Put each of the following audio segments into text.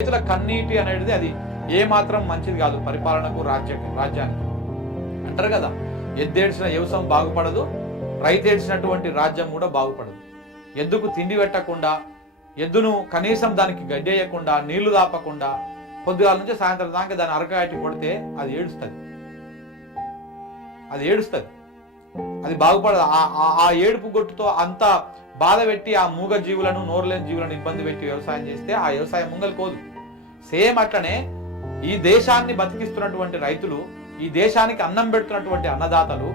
రైతుల కన్నీటి అనేది అది ఏ మాత్రం మంచిది కాదు పరిపాలనకు రాజ్యానికి. అంటారు కదా, ఎద్దేడ్చిన వ్యవసాయం బాగుపడదు, రైతు ఏడ్చినటువంటి రాజ్యం కూడా బాగుపడదు. ఎద్దుకు తిండి పెట్టకుండా, ఎద్దును కనీసం దానికి గడ్డేయకుండా, నీళ్లు దాపకుండా పొద్దుగాల నుంచి సాయంత్రం దాకా దాన్ని అరకాయటి కొడితే అది ఏడుస్తుంది, అది బాగుపడదు. ఆ ఏడుపు గొట్టుతో అంత బాధ పెట్టి ఆ మూగ జీవులను, నోరులేని జీవులను ఇబ్బంది పెట్టి వ్యవసాయం చేస్తే ఆ వ్యవసాయం ముంగలిపోదు. సేమ్ అట్లనే ఈ దేశాన్ని బతికిస్తున్నటువంటి రైతులు, ఈ దేశానికి అన్నం పెడుతున్నటువంటి అన్నదాతలు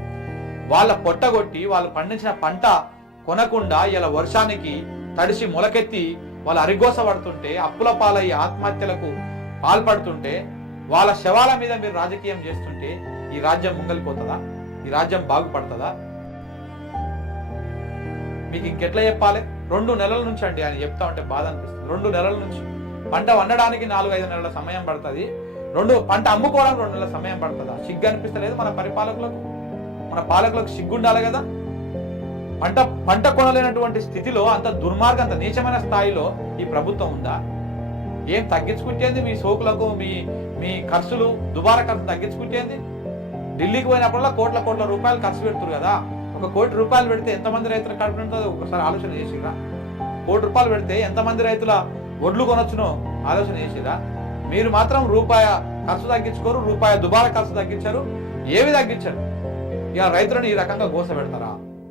వాళ్ళ పొట్టగొట్టి వాళ్ళు పండించిన పంట కొనకుండా ఇలా వర్షానికి తడిసి మొలకెత్తి వాళ్ళు అరిగోస పడుతుంటే, అప్పుల పాలయ్యి ఆత్మహత్యలకు పాల్పడుతుంటే, వాళ్ళ శవాల మీద మీరు రాజకీయం చేస్తుంటే ఈ రాజ్యం ముంగలిపోతుందా? ఈ రాజ్యం బాగుపడుతుందా? మీకు ఇంకెట్లా చెప్పాలి? 2 నెలల నుంచి అండి ఆయన చెప్తా ఉంటే బాధ అనిపిస్తుంది. 2 నెలల నుంచి పంట వండడానికి 4-5 నెలల సమయం పడుతుంది, పంట అమ్ముకోవడానికి 2 నెలల సమయం పడుతుందా? సిగ్గు అనిపిస్తలేదు మన పరిపాలకులకు? మన పాలకులకు సిగ్గుండాలి కదా. పంట కొనలేనటువంటి స్థితిలో అంత దుర్మార్గం, అంత నీచమైన స్థాయిలో ఈ ప్రభుత్వం ఉందా? ఏం తగ్గించుకుంటేంది మీ సోకులకు, మీ ఖర్చులు, దుబారా ఖర్చు తగ్గించుకుంటేంది? ఢిల్లీకి పోయినప్పుడల్లా కోట్ల రూపాయలు ఖర్చు పెడుతున్నారు కదా. 1 కోటి రూపాయలు పెడితే ఎంతమంది రైతుల కడుపు ఉంటుందో ఒకసారి ఆలోచన చేసిరా? 1 కోటి రూపాయలు పెడితే ఎంతమంది రైతుల ఒడ్లు కొనొచ్చునో ఆలోచన చేసిరా? మీరు మాత్రం రూపాయి ఖర్చు తగ్గించుకోరు, రూపాయి దుబారా ఖర్చు తగ్గించారు, ఏవి తగ్గించారు? ఇక రైతులను ఈ రకంగా గోస పెడతారా?